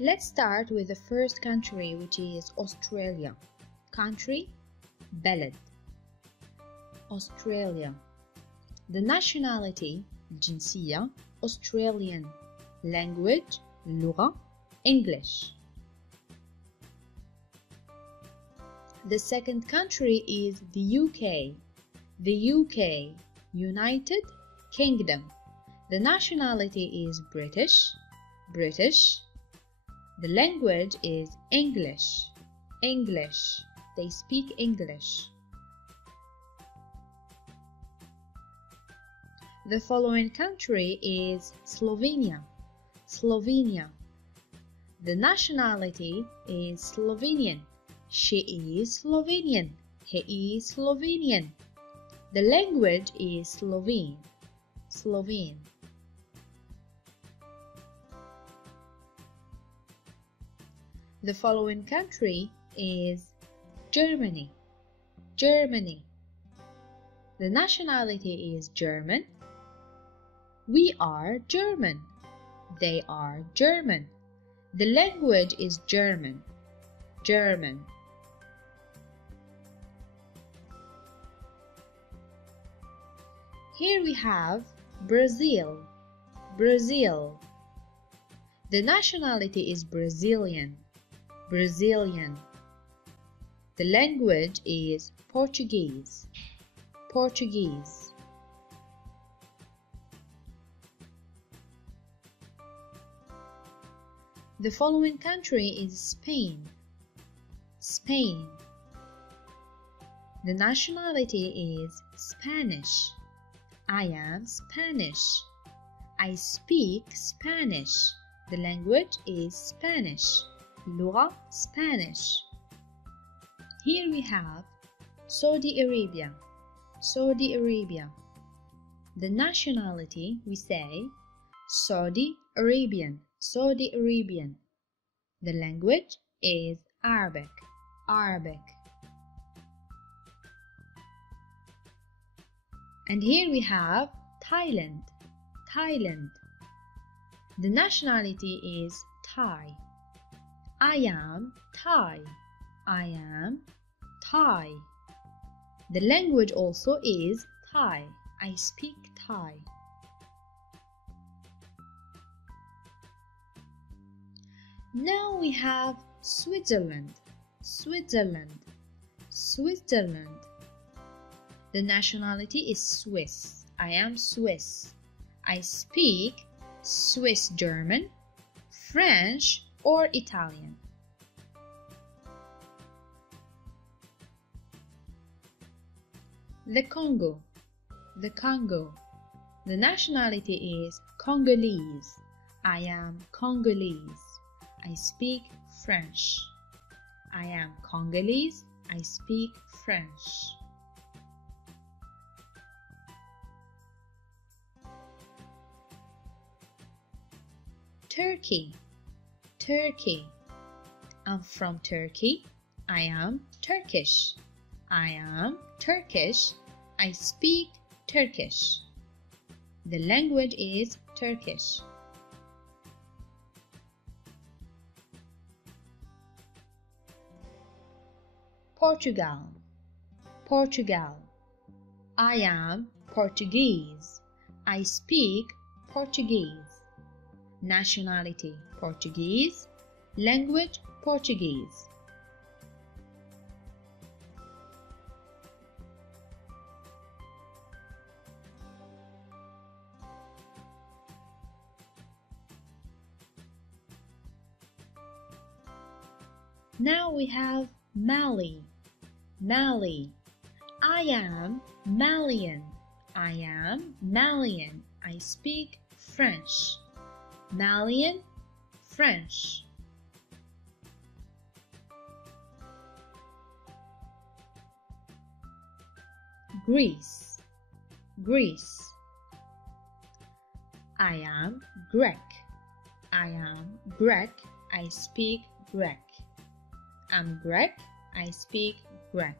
Let's start with the first country, which is Australia. Country, بلد. Australia. The nationality, الجنسية, Australian. Language, اللغة, English. The second country is the UK. The UK, United Kingdom. The nationality is British. The language is English. They speak English. The following country is Slovenia. The nationality is Slovenian. She is Slovenian. He is Slovenian. The language is Slovene. The following country is Germany. The nationality is German. We are German. They are German. The language is German. Here we have Brazil. The nationality is Brazilian. The language is Portuguese. The following country is Spain. The nationality is Spanish. I am Spanish. I speak Spanish. The language is Spanish. اللغة Spanish. Here we have Saudi Arabia. The nationality, we say Saudi Arabian. The language is Arabic. And here we have Thailand. The nationality is Thai. I am Thai. The language also is Thai. I speak Thai. Now we have Switzerland. The nationality is Swiss. I am Swiss. I speak Swiss German, French, or Italian. The Congo. The nationality is Congolese. I am Congolese. I speak French. I am Congolese. I speak French. Turkey. I'm from Turkey. I am Turkish. I speak Turkish. The language is Turkish. Portugal. I am Portuguese. I speak Portuguese. Nationality Portuguese. Language Portuguese. Now we have Mali. I am Malian. I speak French. Malian, French. Greece. I am Greek. I speak Greek. I'm Greek. I speak Greek.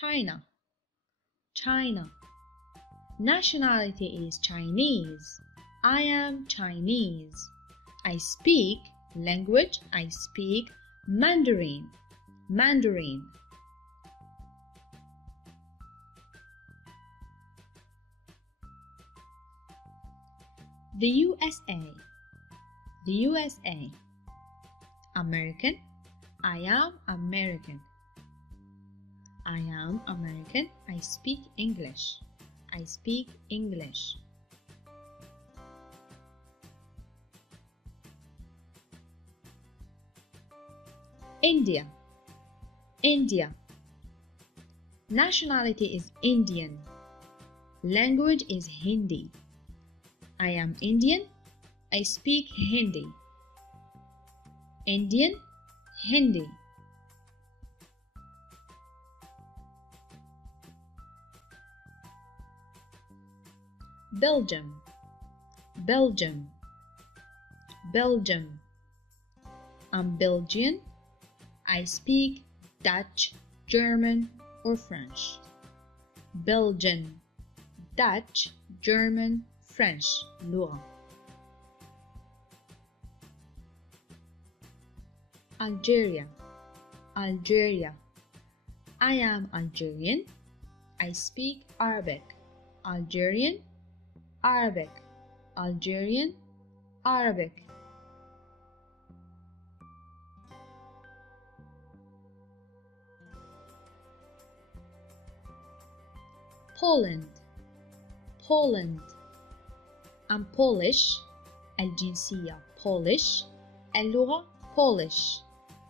China. China. Nationality is Chinese. I am Chinese. I speak language. I speak Mandarin. Mandarin. The USA. The USA. American. I am American. I am American. I speak English. I speak English. India. India. Nationality is Indian. Language is Hindi. I am Indian. I speak Hindi. Indian, Hindi. Belgium. Belgium. Belgium. I'm Belgian. I speak Dutch, German, or French. Belgian. Dutch, German, French. لغة. Algeria. Algeria. I am Algerian. I speak Arabic. Algerian, Arabic. Algerian, Arabic. Poland. Poland. I'm Polish. الجنسية Polish. اللغة Polish.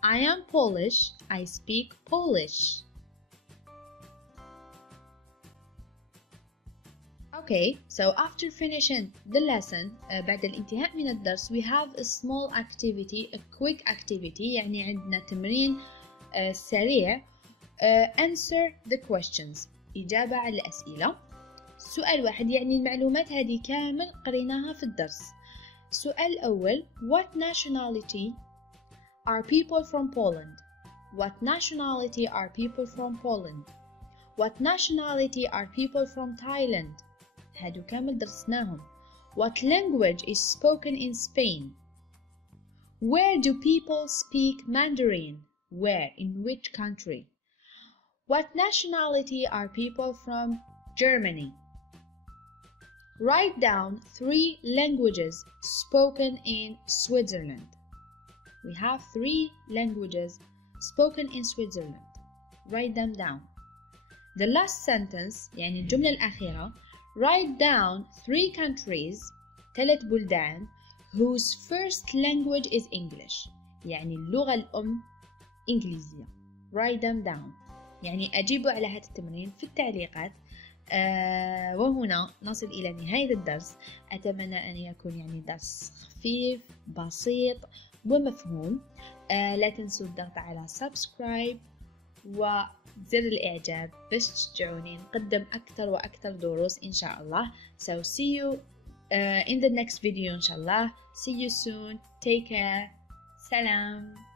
I am Polish. I speak Polish. Okay, so after finishing the lesson, بعد الانتهاء من الدرس, we have a small activity, a quick activity, يعني عندنا تمرين سريع. Answer the questions. إجابة على الأسئلة. سؤال واحد، يعني المعلومات هذه كامل قريناها في الدرس. السؤال الأول: What nationality are people from Poland? What nationality are people from Poland? What nationality are people from Thailand? هادو كامل درسناهم. What language is spoken in Spain? Where do people speak Mandarin? Where? In which country? What nationality are people from Germany? Write down 3 languages spoken in Switzerland. We have 3 languages spoken in Switzerland. Write them down. The last sentence, يعني الجملة الأخيرة, write down 3 countries, 3 بلدان, whose first language is English. يعني اللغة الأم إنجليزية. Write them down. يعني أجيبوا على هذا التمرين في التعليقات. وهنا نصل إلى نهاية الدرس. أتمنى أن يكون يعني درس خفيف بسيط ومفهوم. لا تنسوا الضغط على سبسكرايب وزر الإعجاب باش تشجعوني نقدم أكثر وأكثر دروس إن شاء الله. So see you in the next video إن شاء الله. See you soon. Take care. سلام.